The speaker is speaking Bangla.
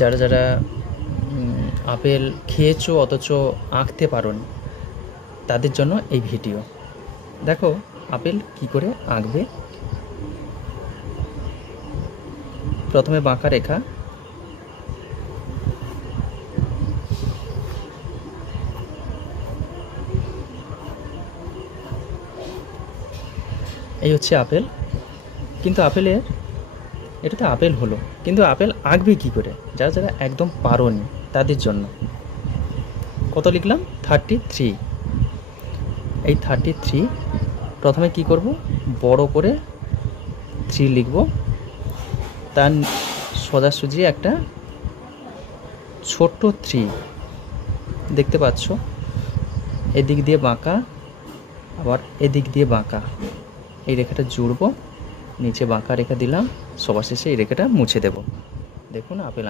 যারা যারা আপেল খেয়েছো অথচ আঁকতে পারোনি, তাদের জন্য এই ভিডিও। দেখো আপেল কি করে আঁকবে। প্রথমে বাঁকা রেখা, এই হচ্ছে আপেল। কিন্তু আপেলের, এটাতে আপেল হলো, কিন্তু আপেল আঁকবে কী করে যারা যারা একদম পারোনি তাদের জন্য। কত লিখলাম? 33। এই 33 প্রথমে কি করব, বড় করে 3 লিখব, তার সোজাসুজি একটা ছোট্ট 3 দেখতে পাচ্ছ, এদিক দিয়ে বাঁকা আবার এদিক দিয়ে বাঁকা, এই রেখাটা জুড়ব, নিচে বাঁকা রেখা দিলাম, সবার শেষে এই রেখাটা মুছে দেব। দেখুন আপেল